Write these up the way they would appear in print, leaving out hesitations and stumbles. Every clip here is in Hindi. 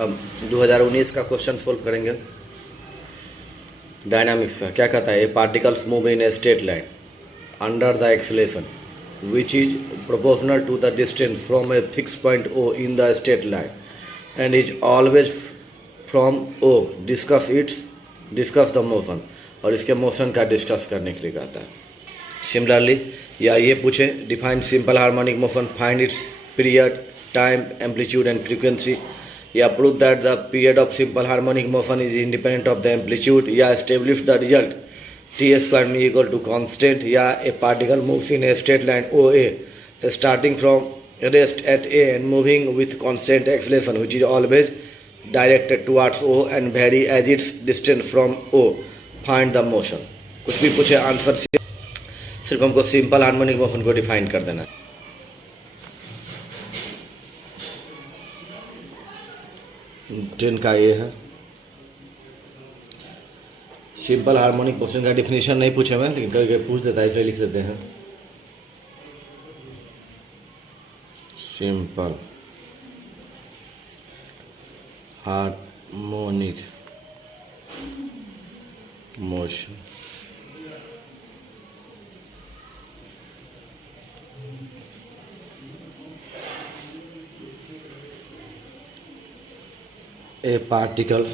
अब 2019 का क्वेश्चन सोल्व करेंगे। डायनामिक्स का क्या कहता है, a particles move in a straight line under the acceleration which is proportional to the distance from a fix point O in the straight line and is always from O discuss the motion, और इसके मोशन का डिस्कस करने के लिए कहता है। सिमिलरली या ये पूछे define simple harmonic motion, find its period, time, amplitude and frequency, या prove that the period of simple harmonic motion is independent of the amplitude, या establish the result T square me equal to constant, या a particle moves in a straight line O A starting from rest at A and moving with constant acceleration which is always directed towards O and very as its distance from O, find the motion. कुछ भी पूछे आंसर सिर्फ हमको सिंपल हार्मोनिक मोशन को डिफाइन कर देना। 10 का ये है, सिंपल हार्मोनिक मोशन का डिफिनीशन नहीं पूछे मैं, लेकिन कभी कभी पूछ देता है इसलिए लिख लेते हैं। Simple harmonic motion a particle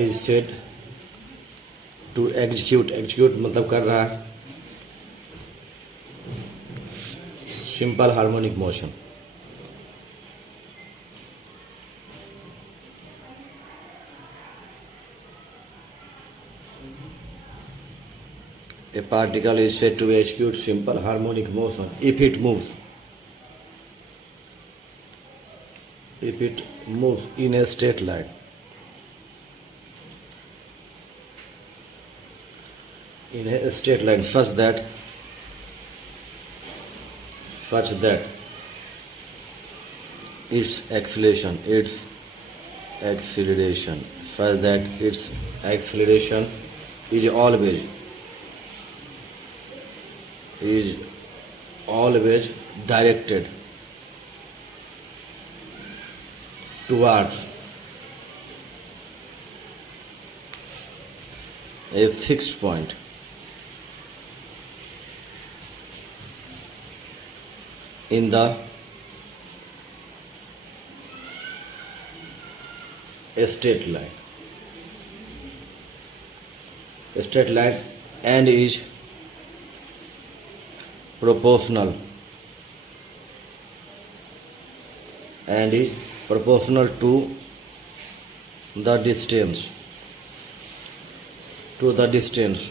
is said to execute मतलब कर रहा है simple harmonic motion. A particle is said to execute simple harmonic motion if it moves in a straight line. In a straight line such that its acceleration is always directed towards a fixed point in the straight line and is proportional to the distance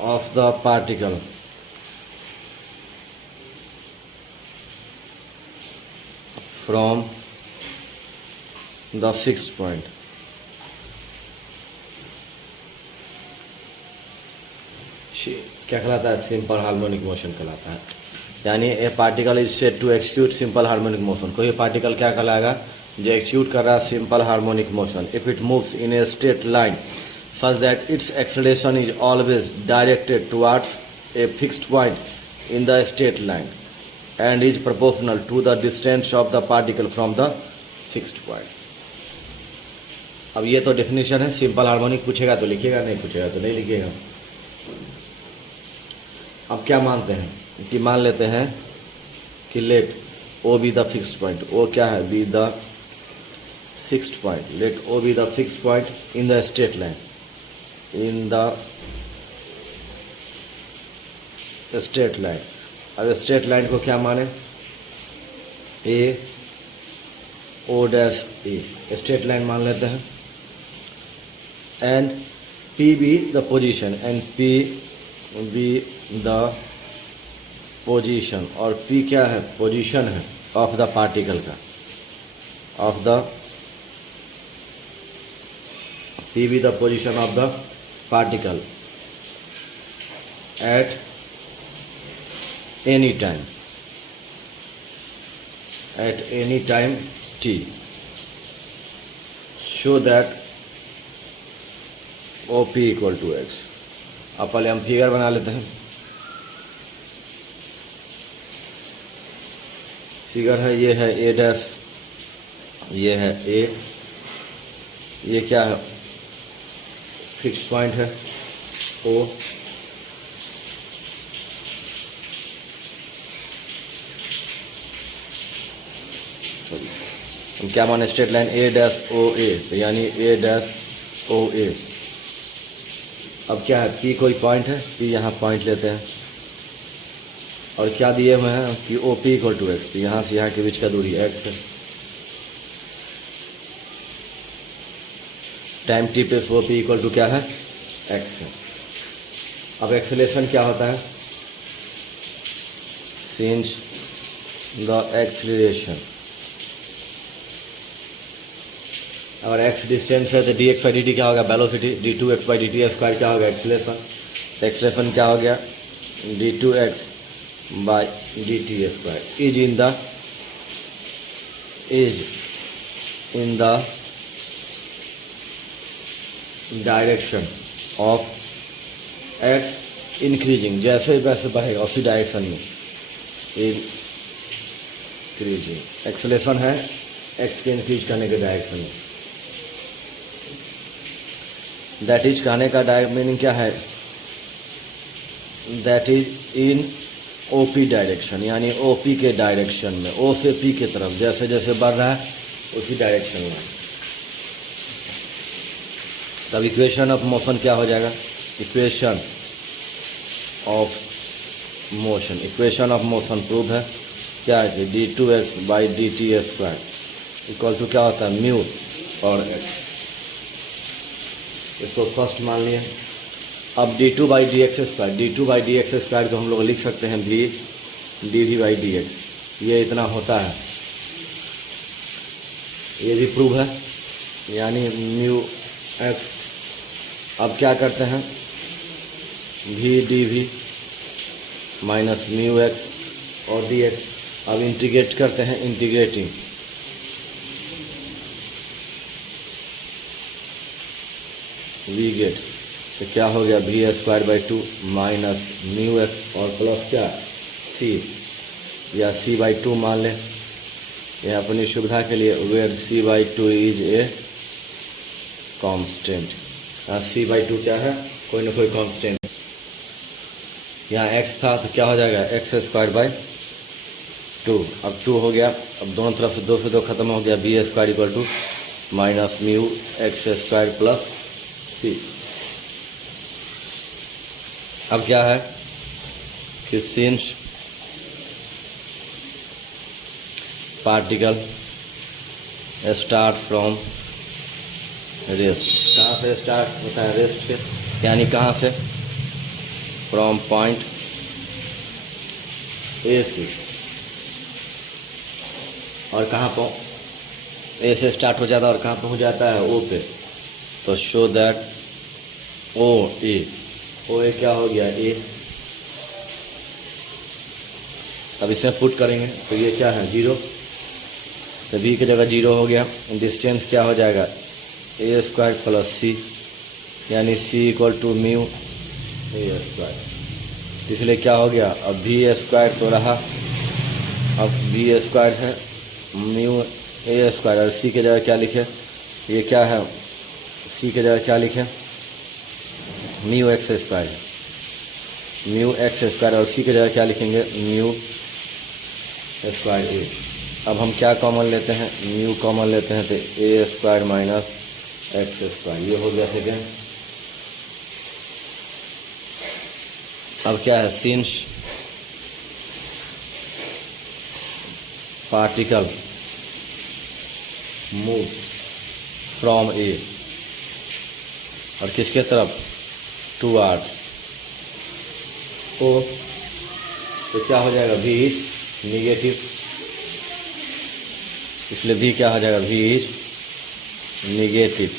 of the particle from the fixed point. क्या कहलाता है, सिंपल हार्मोनिक मोशन कहलाता है। यानी a particle is said to execute simple harmonic motion. कोई पार्टिकल क्या कहलाएगा, जो एक्सिक्यूट कर रहा है simple harmonic motion if it moves in a straight line such that its acceleration is always directed towards a fixed point in the straight line and is proportional to the distance of the particle from the fixed point. अब ये तो डेफिनेशन है, सिंपल हार्मोनिक पूछेगा तो लिखिएगा, नहीं पूछेगा तो नहीं लिखिएगा। अब क्या मानते हैं कि मान लेते हैं कि let O be the fixed point, O क्या है, be the fixed point, let O be the fixed point in the straight line, अब स्ट्रेट लाइन को क्या माने, A O dash A, straight line मान लेते हैं, and P be the position, and P be the position, और P क्या है, पोजीशन है ऑफ द पार्टिकल का, P be the position of the particle at any time t, show that OP equal to x। अब पहले हम फिगर बना लेते हैं। फिगर है, ये है ए डैश, ये है ए, ये क्या है, फिक्स पॉइंट है ओ, हम क्या माने, स्ट्रेट लाइन ए डैश ओ ए, तो यानी ए डैश ओ ए। अब क्या है, पी कोई पॉइंट है, पी यहाँ पॉइंट लेते हैं, और क्या दिए हुए हैं कि O P equal to x, तो यहाँ से यहाँ के बीच का दूरी एक्स है। टाइम टी पे ओ पी इक्वल टू क्या है, एक्स है। अब एक्सेलेरेशन क्या होता है, सिंस द एक्सेलरेशन, अगर एक्स डिस्टेंस है तो d x by D T क्या होगा, velocity, d two x by D T square क्या होगा, एक्सेलरेशन। तो एक्सेलरेशन क्या हो गया, d two x by D T square is in the direction of x increasing, जैसे वैसे बढ़ेगा उसी डायरेक्शन में इंक्रीजिंग। एक्सेलरेशन है एक्स के इंक्रीज करने के डायरेक्शन में। दैट इज कहने का मीनिंग क्या है, that is in O P direction, यानी ओ पी के डायरेक्शन में, ओ से पी के तरफ जैसे जैसे बढ़ रहा है उसी डायरेक्शन में। तब इक्वेशन ऑफ मोशन क्या हो जाएगा, इक्वेशन ऑफ मोशन प्रूव है क्या है कि d two x by D T square equal to क्या होता है, म्यू और एक्स। इसको फर्स्ट मान लिया। अब d two by d x square, d two by d x square को हम लोग लिख सकते हैं v d v by d x, ये इतना होता है, ये भी प्रूव है, यानी म्यू एक्स। अब क्या करते हैं, v d v minus mu x और डी एक्स। अब इंटीग्रेट करते हैं, इंटीग्रेटिंग वी गेट, तो क्या हो गया, v square by two minus mu x और प्लस क्या सी, या सी बाई टू मान लें, यह अपनी सुविधा के लिए, where C by two is a constant. C by two क्या है, कोई ना कोई कांस्टेंट। यहाँ एक्स था तो क्या हो जाएगा, एक्स स्क्वायर बाई टू। अब टू हो गया, अब दोनों तरफ से दो खत्म हो गया, B square equal to minus mu X square plus C. अब क्या है कि since particle start from rest, कहाँ से स्टार्ट होता है, रेस्ट से, यानी कहाँ से, फ्रॉम पॉइंट ए से, और कहाँ पहुँच, ए से स्टार्ट हो जाता है और कहाँ पहुँच जाता है, ओ पे। तो शो दैट ओ ए क्या हो गया, ए। अब इसमें पुट करेंगे तो ये क्या है, जीरो, तो बी की जगह जीरो हो गया। डिस्टेंस क्या हो जाएगा, ए स्क्वायर प्लस सी, यानी C equal to mu A square. इसलिए क्या हो गया, अब भी स्क्वायर तो रहा, अब बी स्क्वायर है म्यू ए स्क्वायर, और सी की जगह क्या लिखे, ये क्या है, सी की जगह क्या लिखे, म्यू एक्स स्क्वायर है, म्यू एक्स स्क्वायर, और सी की जगह क्या लिखेंगे, म्यू स्क्वायर ए। अब हम क्या कॉमन लेते हैं, म्यू कॉमन लेते हैं, तो ए स्क्वायर माइनस एक्स स्क्वायर, ये हो गया सेकेंड। अब क्या है, सिंस पार्टिकल मूव फ्रॉम ए, और किसके तरफ, टुवर्ड्स ओ, तो क्या हो जाएगा, भी इज निगेटिव, इसलिए भी क्या हो जाएगा, भी इज निगेटिव,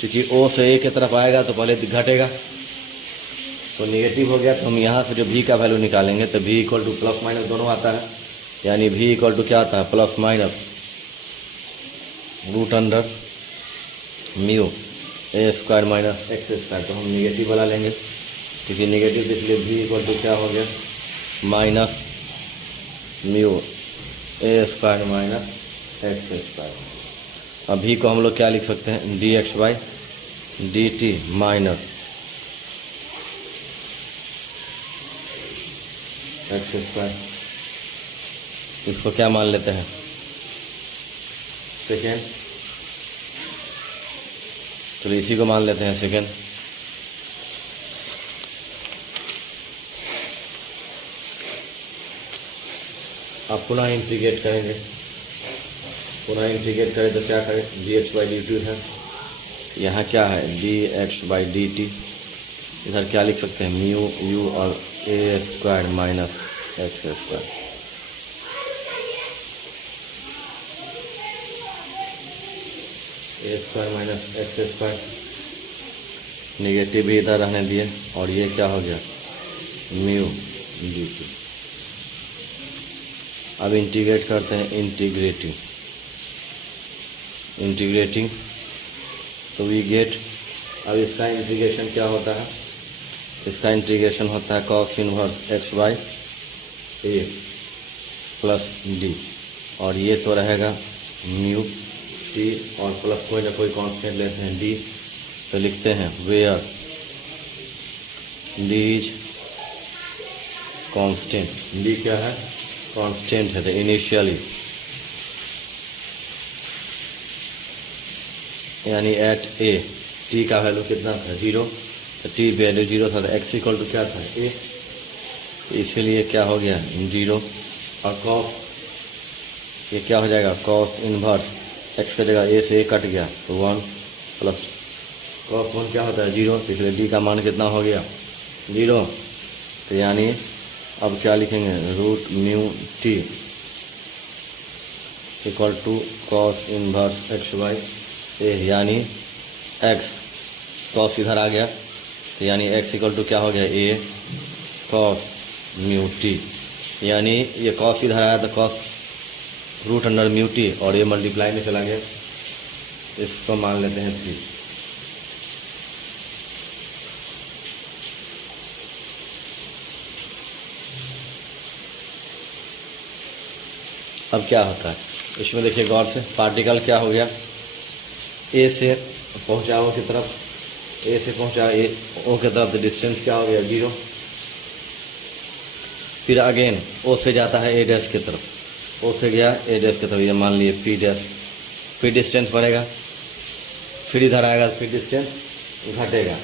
क्योंकि ओ से ए की तरफ आएगा तो पहले घटेगा, तो निगेटिव हो गया। तो हम यहाँ से जो भी का वैल्यू निकालेंगे तो भी इक्वल टू प्लस माइनस दोनों आता है, यानी भी इक्वल टू क्या आता है, plus minus root under mu A square minus x square. तो हम निगेटिव वाला लेंगे, क्योंकि नेगेटिव इसलिए v इक्वल टू क्या हो गया minus mu A square minus x square. अब v को हम लोग क्या लिख सकते हैं D x by D T minus x square. इसको क्या मान लेते हैं सेकेंड, तो इसी को मान लेते हैं सेकेंड। अब पुनः इंटीग्रेट करेंगे, पुनः इंटीग्रेट करें तो क्या करें d x by D t है, यहाँ क्या है d x by D t, इधर क्या लिख सकते हैं म्यू यू और a square minus x square. A square minus x square, negative भी इधर रहने दिए और ये क्या हो गया म्यू डी टी। अब इंटीग्रेट करते हैं इंटीग्रेटिंग तो वी गेट। अब इसका इंटीग्रेशन क्या होता है, इसका इंटीग्रेशन होता है cos inverse x by A plus D, और ये तो रहेगा म्यू टी और प्लस कोई ना कोई कांस्टेंट लेते हैं डी, तो लिखते हैं where D is constant, D क्या है कांस्टेंट है, तो इनिशियली यानी एट ए टी का वैल्यू कितना था 0, तो टी वैल्यू 0 था, तो एक्स इक्वल टू क्या था ए, इसीलिए क्या हो गया 0। और कॉस ये क्या हो जाएगा कॉस इनवर्स एक्स का जगह ए से ए कट गया तो 1 प्लस कॉस 1 क्या होता है 0, तो इसलिए डी का मान कितना हो गया 0। तो यानी अब क्या लिखेंगे root mu t equal to cos inverse x by a, यानी एक्स कॉस इधर आ गया तो यानी एक्स इक्वल टू क्या हो गया ए कॉस म्यू टी, यानी ये कॉस इधर आया तो cos root under mu t और ये मल्टीप्लाई में चला गया, इसको मान लेते हैं 3। अब क्या होता है इसमें देखिए गौर से, पार्टिकल क्या हो गया ए से पहुंचा ओ की तरफ, ए से पहुंचा ए ओ की तरफ, तो डिस्टेंस क्या हो गया 0। फिर अगेन ओ से जाता है ए डैश की तरफ, ओ से गया ए डैश की तरफ, ये मान लिए पी डैश, फिर डिस्टेंस बढ़ेगा, फिर इधर आएगा फिर डिस्टेंस घटेगा।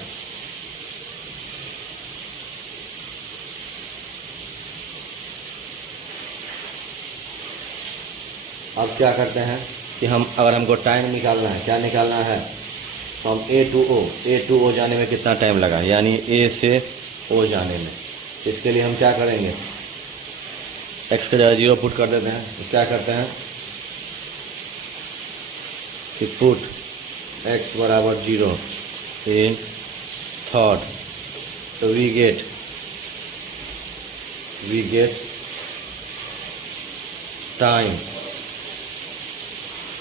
अब क्या करते हैं कि हम अगर हमको टाइम निकालना है, क्या निकालना है, तो हम ए टू ओ जाने में कितना टाइम लगा, यानी ए से ओ जाने में, इसके लिए हम क्या करेंगे एक्स का जगह 0 पुट कर देते हैं। तो क्या करते हैं कि पुट एक्स बराबर 0 इन थर्ड, तो we get time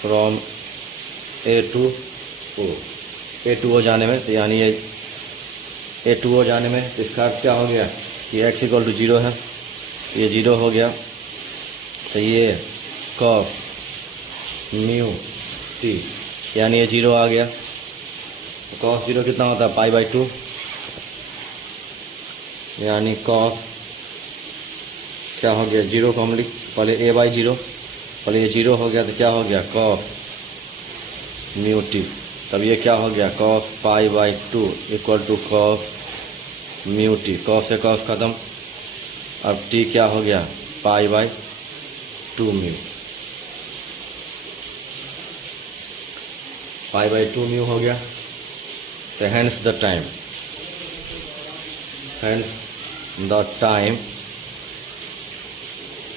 from A to O जाने में, तो यानी ये ए टू ओ जाने में, तो इसका अर्थ क्या हो गया कि एक्स इक्वल टू 0 है, ये 0 हो गया, तो ये कॉस म्यू टी यानी ये 0 आ गया, तो कॉस 0 कितना होता है π/2, यानी कॉस क्या हो गया 0 को हम लिख पहले a/0, पहले ये 0 हो गया तो क्या हो गया कॉस म्यू टी, तब ये क्या हो गया cos π/2 equal to cos mu t, cos से कॉस ख़त्म, अब टी क्या हो गया π/2 म्यू, π/2 म्यू हो गया, तो hence the time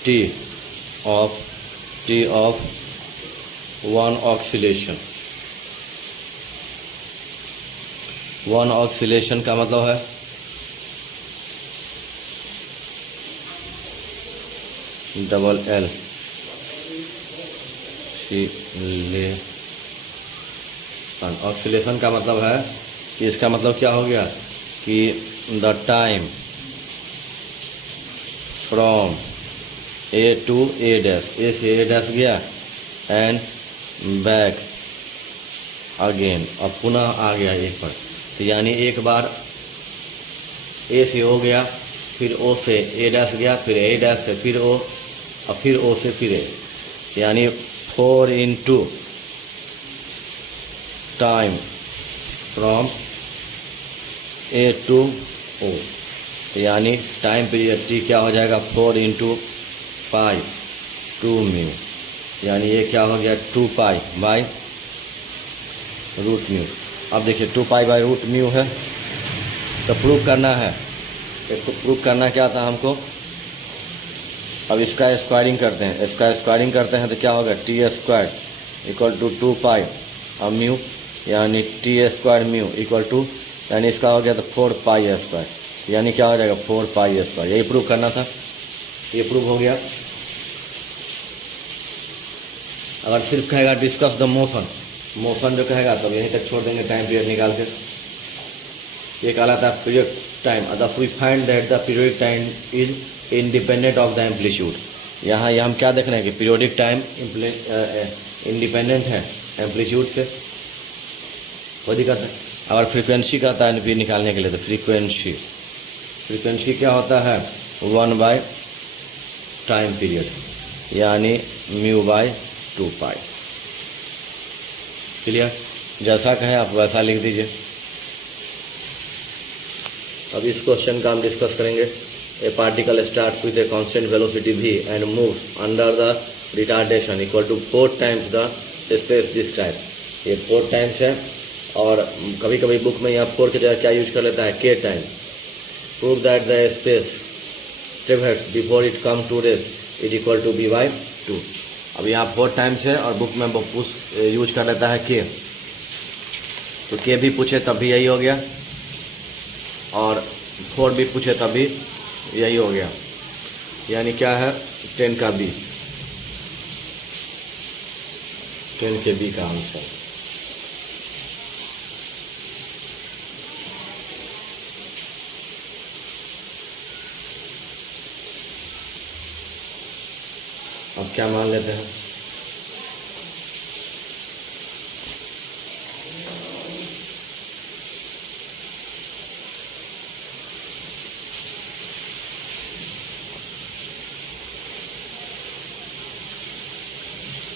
T of one oscillation का मतलब है डबल एल ऑक्सीलेशन का मतलब है कि इसका मतलब क्या हो गया कि the time from A to A dash, A से ए डैश गया एंड बैक अगेन, अब पुनः आ गया ए पर। तो यानी एक बार ए से ओ गया, फिर ओ से ए डैश गया, फिर ए डैश से फिर ओ, और फिर ओ से फिर ए, यानी 4 into time from A to O, यानी टाइम पीरियड टी क्या हो जाएगा 4 into पाई 2 म्यू, यानी ये क्या हो गया 2 पाई बाई रूट म्यू। अब देखिए 2 पाई बाई रूट म्यू है, तो प्रूव करना है, इसको प्रूव करना क्या था हमको। अब इसका स्क्वायरिंग करते हैं, इसका स्क्वायरिंग करते हैं तो क्या होगा t square equal to 2 pi और म्यू, यानी t square mu equal to, यानी इसका हो गया तो 4 पाई स्क्वायर, यानी क्या हो जाएगा 4 पाई स्क्वायर। यही प्रूव करना था, ये प्रूव हो गया। अगर सिर्फ कहेगा डिस्कस द मोशन, मोशन जो कहेगा तब यहीं तक छोड़ देंगे टाइम पीरियड निकाल के। ये कहलाता है period time. Other we find that the period time is independent of the amplitude. यहाँ हम क्या देख रहे हैं कि पीरियोडिक टाइम इंडिपेंडेंट है एम्पलीट्यूड से, कोई दिक्कत है। अगर फ्रीक्वेंसी का आता है भी निकालने के लिए तो फ्रीक्वेंसी क्या होता है 1 बाय टाइम पीरियड, यानी म्यू बाय 2 पाई। क्लियर, जैसा कहें आप वैसा लिख दीजिए। अब इस क्वेश्चन का हम डिस्कस करेंगे। A particle starts with a constant velocity v and moves under the retardation equal to 4 times the space describe. ये 4 times है, और कभी कभी बुक में यहाँ 4 की जगह क्या यूज कर लेता है k time. Prove that the space traverse before it come to rest is equal to b by 2। अब यहाँ 4 times है और बुक में यूज कर लेता है k, तो k भी पूछे तब भी यही हो गया, और 4 भी पूछे तब भी यही हो गया, यानी क्या है 10 का b, 10 के b का आंसर। अब क्या मान लेते हैं,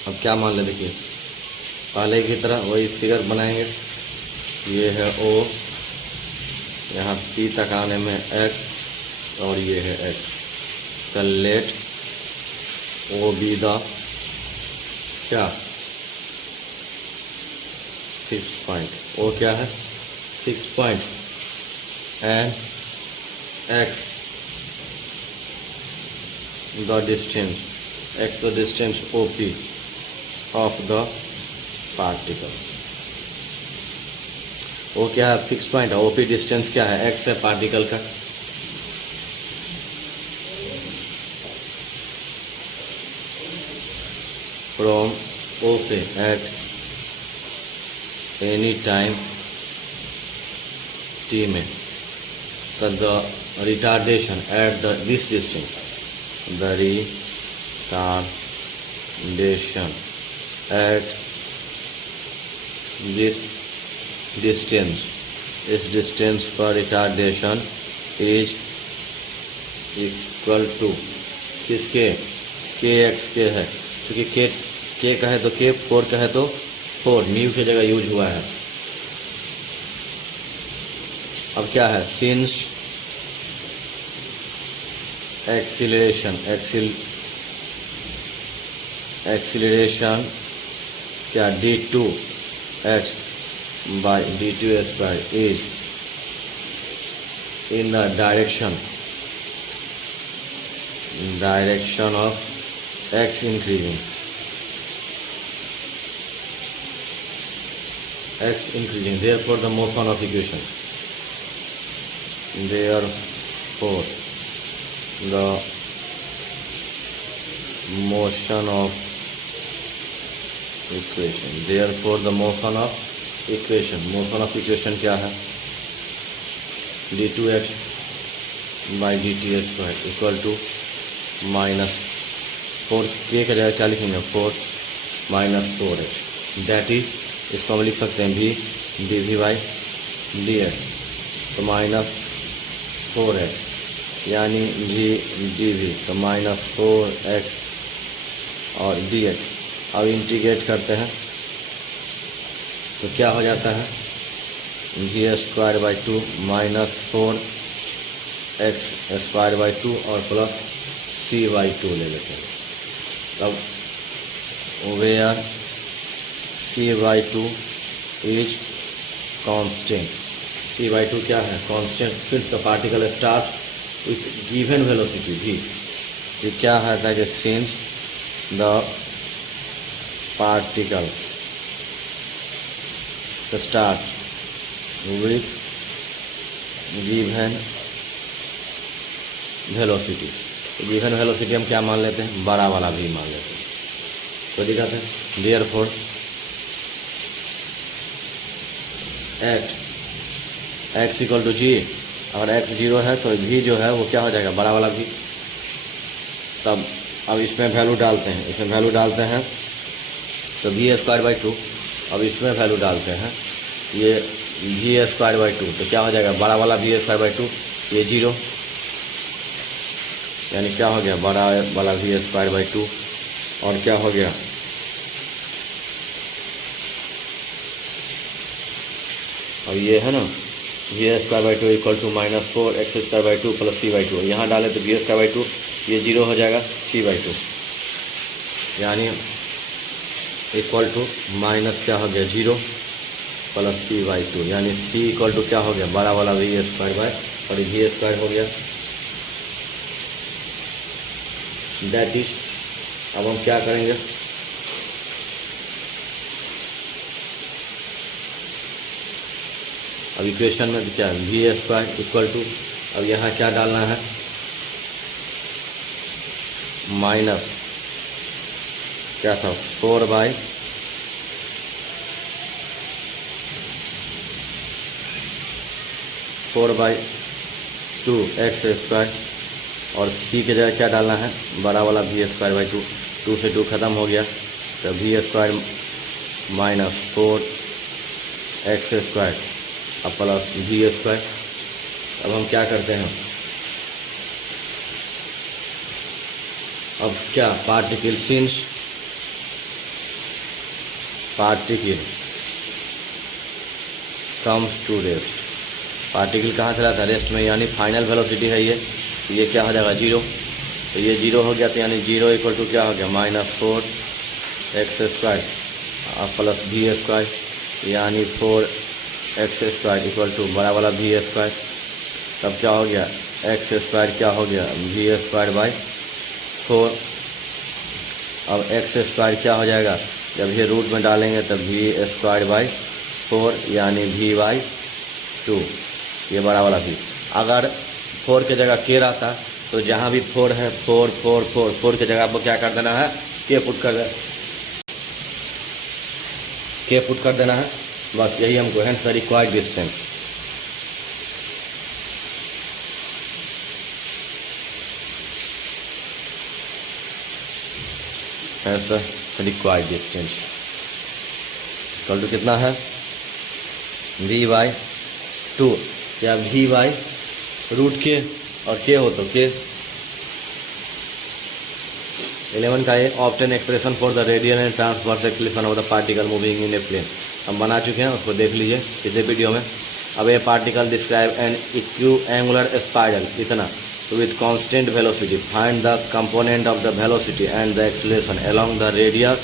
अब क्या मान ले, देखिए पहले की तरह वही फिगर बनाएंगे। ये है O, यहाँ P तक आने में X, और ये है X। तो लेट O बी द क्या फिक्स्ड पॉइंट, O क्या है fixed point, and X the distance, X the distance OP of the particle. वो क्या है फिक्स पॉइंट है, ओपी डिस्टेंस क्या है x है पार्टिकल का। फ्रॉम ओ से एट एनी टाइम t में, तो the retardation at the this distance, the retardation at this distance, इस डिस्टेंस पर रिटार्डेशन इज इक्वल टू किसके के एक्स के है, क्योंकि के कहे तो के, 4 कहे तो 4, म्यू की जगह यूज हुआ है। अब क्या है सिंस एक्सीलरेशन क्या d2 x by d2 square is in the direction of x increasing, therefore the motion of equation, therefore the motion of equation, therefore the motion of equation, motion of equation क्या है d2x by dt square equal to minus 4 के का जगह क्या लिखेंगे 4 माइनस 4x दैट इज इसको हम लिख सकते हैं v dv बाई dx तो माइनस 4x यानी v dv तो माइनस 4x और dx। अब इंटीग्रेट करते हैं तो क्या हो जाता है v square by 2 minus 4x square by 2 और प्लस c बाई 2 ले लेते हैं। तब where c by 2 is constant, c by 2 क्या है constant, since the particle start with given velocity v। ये क्या है कि since the particle start with given velocity, given velocity हम क्या मान लेते हैं बड़ा वाला भी मान लेते हैं। तो दिखाते हैं देयरफॉर x इक्वल टू जी, अगर x 0 है तो v जो है वो क्या हो जाएगा बड़ा वाला भी। तब अब इसमें वैल्यू डालते हैं, इसमें वैल्यू डालते हैं तो वी स्क्वायर बाई 2, अब इसमें वैल्यू डालते हैं ये वी स्क्वायर बाई 2 तो क्या हो जाएगा बड़ा वाला वी स्क्वायर बाई 2 ये 0, यानी क्या हो गया बड़ा वाला वी स्क्वायर बाई 2 और क्या हो गया अब ये है ना v square by 2 equal to minus 4x square by 2 plus c by 2, यहाँ डाले तो वी स्क्वायर बाई 2 ये 0 हो जाएगा c बाई 2, यानी इक्वल टू माइनस क्या हो गया 0 प्लस c बाई 2, यानी c इक्वल टू क्या हो गया बड़ा वाला वी स्क्वायर बाय और वी स्क्वायर हो गया दैट इज। अब हम क्या करेंगे अब इक्वेशन में क्या है वी स्क्वायर इक्वल टू, अब यहाँ क्या डालना है माइनस क्या था 4 बाई 2 एक्स स्क्वायर और c के जगह क्या डालना है बड़ा वाला वी स्क्वायर बाई 2 से 2 ख़त्म हो गया तो v square minus 4x square अब प्लस वी स्क्वायर। अब हम क्या करते हैं अब क्या particle since particle comes to rest, particle कहाँ चला था रेस्ट में, यानी फाइनल वेलोसिटी है ये क्या हो जाएगा 0, तो ये 0 हो गया तो यानी 0 इक्वल टू क्या हो गया माइनस 4x स्क्वायर और प्लस वी स्क्वायर यानी 4x स्क्वायर इक्वल टू बड़ा वाला वी स्क्वायर। तब क्या हो गया x स्क्वायर क्या हो गया वी स्क्वायर बाई 4। अब x स्क्वायर क्या हो जाएगा जब ये रूट में डालेंगे तब वी स्क्वायर बाई 4 यानी v बाई 2 ये बड़ा वाला v। अगर 4 के जगह k रहता तो जहाँ भी 4 है 4 के जगह आपको क्या कर देना है k पुट कर देना है बस, यही हमको hence the required distance. Required distance equal to कितना है v बाई 2 या v बाई रूट के और k हो तो k। 11 का ये obtain expression for the radial and transverse acceleration of the particle moving in a plane हम बना चुके हैं, उसको देख लीजिए पिछले वीडियो में। अब ये पार्टिकल डिस्क्राइब एन इक्विएंगुलर स्पाइरल इतना with constant velocity find the component of the velocity and the acceleration along the radius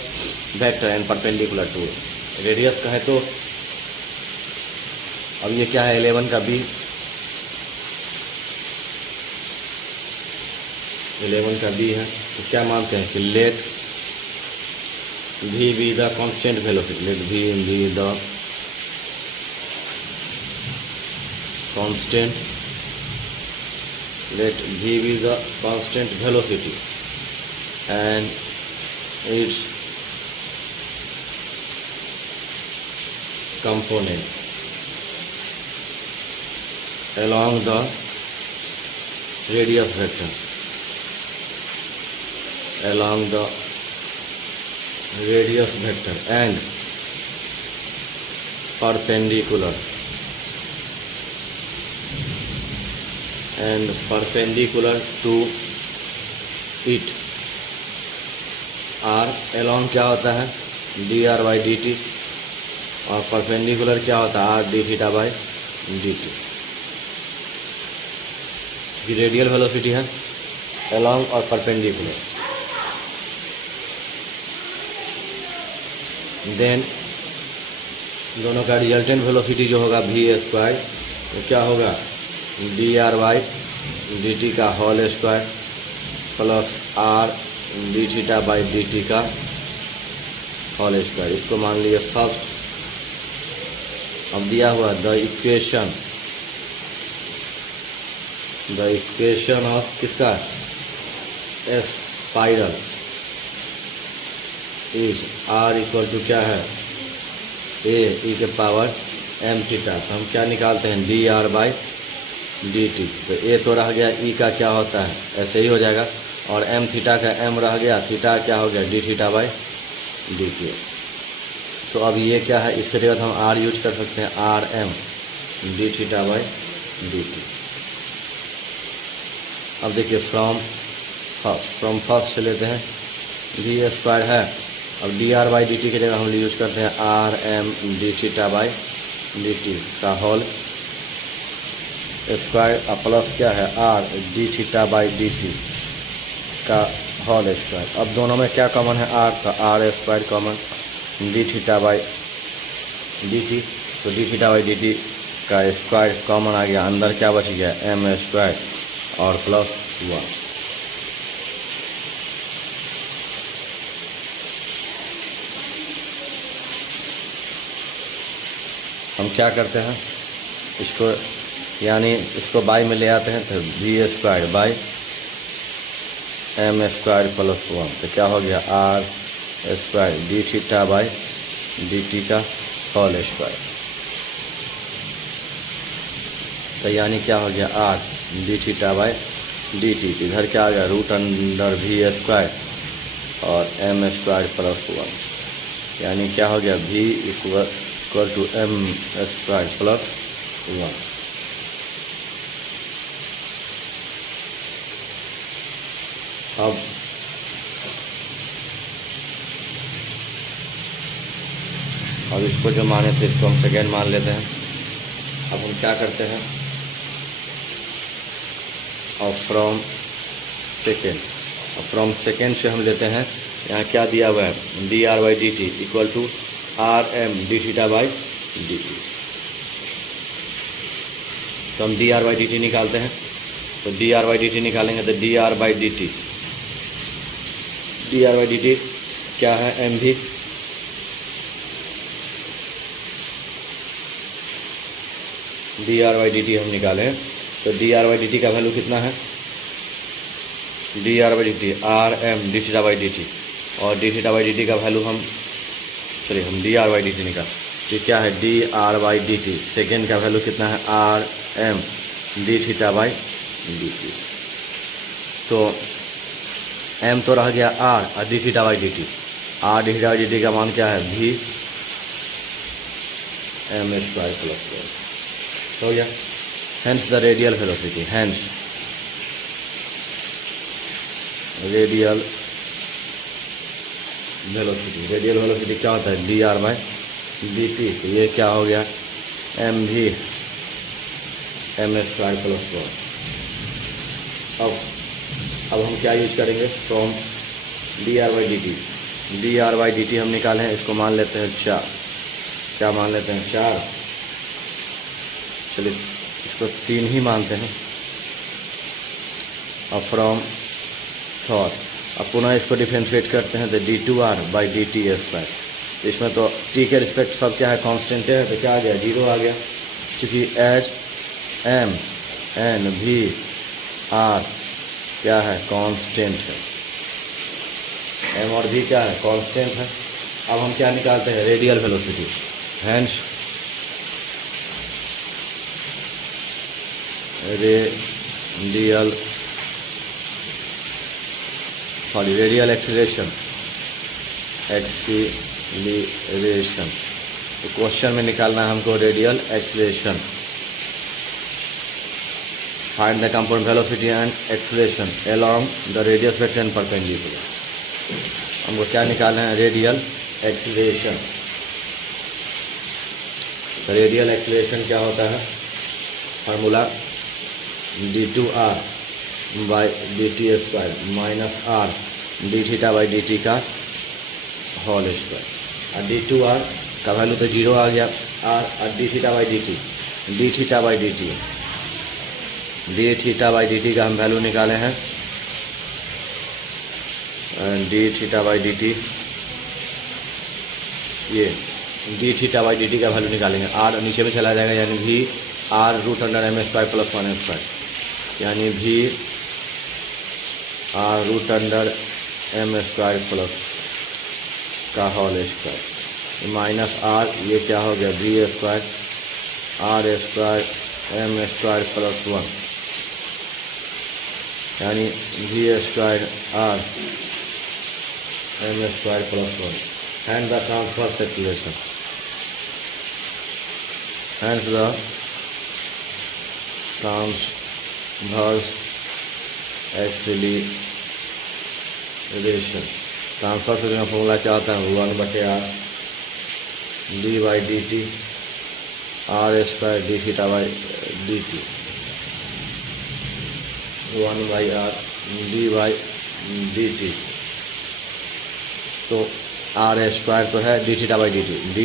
vector and perpendicular to radius का है तो अब ये क्या है 11 का b, 11 का b है तो क्या मानते हैं कि let v be the constant velocity, let v be the constant, let v be the constant velocity and its component along the radius vector, along the radius vector and perpendicular to it r along क्या होता है dr by dt और परपेंडिकुलर क्या होता है r d theta by dt की रेडियल वेलोसिटी है along और परपेंडिकुलर। देन दोनों का रिजल्टेंट वेलोसिटी जो होगा v स्क्वायर तो क्या होगा dr बाई dt का whole square plus r d theta by dt का होल स्क्वायर। इसको मान लिए फर्स्ट। अब दिया हुआ द इक्वेशन ऑफ किसका spiral is r equal to क्या है a e के पावर m थीटा। तो हम क्या निकालते हैं dr बाई dt। तो a तो रह गया e का क्या होता है ऐसे ही हो जाएगा और m थीटा का m रह गया, थीटा क्या हो गया d थीटा बाई dt। तो अब ये क्या है इसके जगह हम r यूज कर सकते हैं R M d theta by dt। अब देखिए फ्रॉम फर्स्ट से लेते हैं v स्क्वायर है। अब dr बाई dt की जगह हम यूज करते हैं R M d theta by dt का होल स्क्वायर प्लस क्या है r d theta by dt का होल स्क्वायर। अब दोनों में क्या कॉमन है r का r square common d theta by dt। तो d थीटा बाई dt का स्क्वायर कॉमन आ गया, अंदर क्या बच गया m स्क्वायर और प्लस 1। हम क्या करते हैं इसको यानी इसको बाई में ले आते हैं तो v square by m square plus 1। तो क्या हो गया r square d theta by dt का होल स्क्वायर। तो यानी क्या हो गया r d theta by dt। इधर क्या आ गया रूट अंडर v स्क्वायर और m स्क्वायर प्लस 1 यानी क्या हो गया v equal to m square plus 1। अब इसको जो माने थे इसको हम सेकेंड मान लेते हैं। अब हम क्या करते हैं और फ्रॉम सेकेंड से हम लेते हैं यहाँ क्या दिया हुआ है D R by D T equal to R M D theta by D T. तो हम D R by D T निकालते हैं। तो D R by D T निकालेंगे तो D R by D T क्या है एम भी D R by D T हम निकाले हैं। तो D R by D T का वैल्यू कितना है D R by D T R M D theta by D T और D theta by D T का वैल्यू हम D R by D T निकाल। तो क्या है D R by D T second का वैल्यू कितना है R M D theta by D T. तो एम तो रह गया आर और D theta by D T. R D theta by D T का मान क्या है भी एम स्क्वायर प्लस हो गया। Hence the radial velocity radial velocity क्या होता है D R by D T. तो ये क्या हो गया एम भी एम स्क्वायर प्लस 1। अब हम क्या यूज करेंगे from D R by D T हम निकाले हैं। इसको मान लेते हैं 4। क्या मान लेते हैं 4। चलिए इसको 3 ही मानते हैं। अब फ्रॉम थॉट अब पुनः इसको डिफ्रेंशिएट करते हैं तो D two R by D T square. इसमें तो टी के रिस्पेक्ट सब क्या है कांस्टेंट है। तो क्या आ गया 0 आ गया क्योंकि एच एम एन भी आर क्या है कांस्टेंट है। एम और भी क्या है कांस्टेंट है। अब हम क्या निकालते हैं radial velocity. Hence radial acceleration. तो क्वेश्चन में निकालना है हमको radial acceleration. Find the compound velocity and acceleration along the radius vector and perpendicular. हमको क्या निकालना है? Radial acceleration. रेडियल एक्सीलरेशन क्या होता है? Formula d2r by dt square minus r d theta by dt का होल स्क्वायर। और d2r का वैल्यू तो जीरो आ गया, r और d थीटा बाई dt का हम वैल्यू निकाले हैं। d थीटा बाई dt, ये d थीटा बाई dt का वैल्यू निकालेंगे। r नीचे में चला जाएगा, यानी v r root under m square plus 1 square, यानी v r root under m square plus का होल स्क्वायर माइनस r, ये क्या हो गया? v square r square m square plus 1, यानी v square r m square plus 1। Hand the transverse acceleration, hand the transverse acceleration. Transverse का फॉर्मूला क्या होता है? 1/r d by D T r square d theta by dt, 1/r d by dt। तो r स्क्वायर तो है d theta by dt, d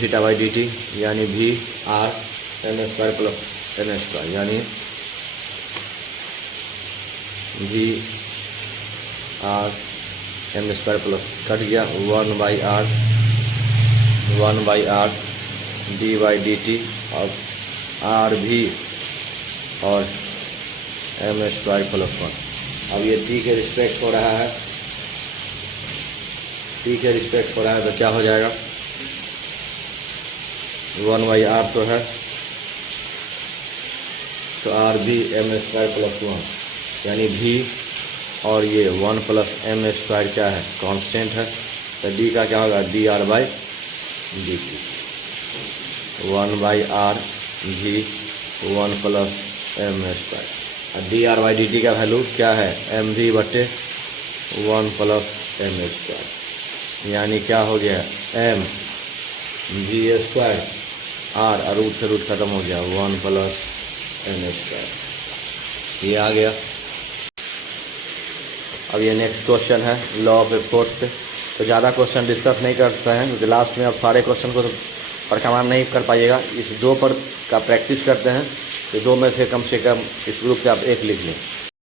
theta by dt यानी v r m square plus n square, यानी v r m square plus cut गया 1/r d बाई dt और r v और m स्क्वायर प्लस 1। अब ये t के रिस्पेक्ट हो रहा है, तो क्या हो जाएगा? 1/r तो है, तो r v m square plus 1, यानी v और ये 1 प्लस m स्क्वायर क्या है? कांस्टेंट है। तो d का क्या होगा? dr by dt, 1/r v 1 plus m square. और dr बाई dt का वैल्यू क्या है? mv बटे 1 प्लस m स्क्वायर, यानी क्या हो गया? m v स्क्वायर r और रूट से रूट खत्म हो गया, 1 प्लस m स्क्वायर। ये आ गया। अब ये नेक्स्ट क्वेश्चन है लॉ ऑफ फोर्स पे। तो ज़्यादा क्वेश्चन डिस्कस नहीं करते हैं, क्योंकि लास्ट में अब सारे क्वेश्चन को तो पर कमांड नहीं कर पाइएगा। इस 2 पर का प्रैक्टिस करते हैं, तो 2 में से कम इस ग्रुप से आप 1 लिख लें।